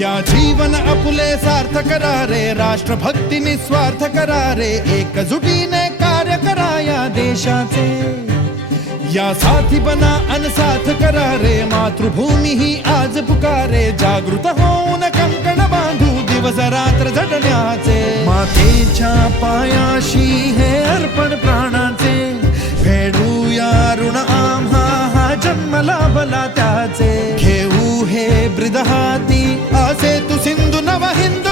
या जीवन आपुले सार्थ करा रे, राष्ट्रभक्ती निस्वार्थ करा रे, एकजुटीने कार्य करा या देशाचे। या साथी बना अन साथ करा रे, मातृभूमी ही आज पुकारे, जागृत होऊन कंकण बांधू दिवस रात्र झटण्याचे। मातेच्या पायाशी हे अर्पण प्राणाचे, फेडूया ऋण आम्हा हा जन्म लाभला त्याचे। घेऊ हे ब्रिद हाती असे तू सिंधू नव हिंद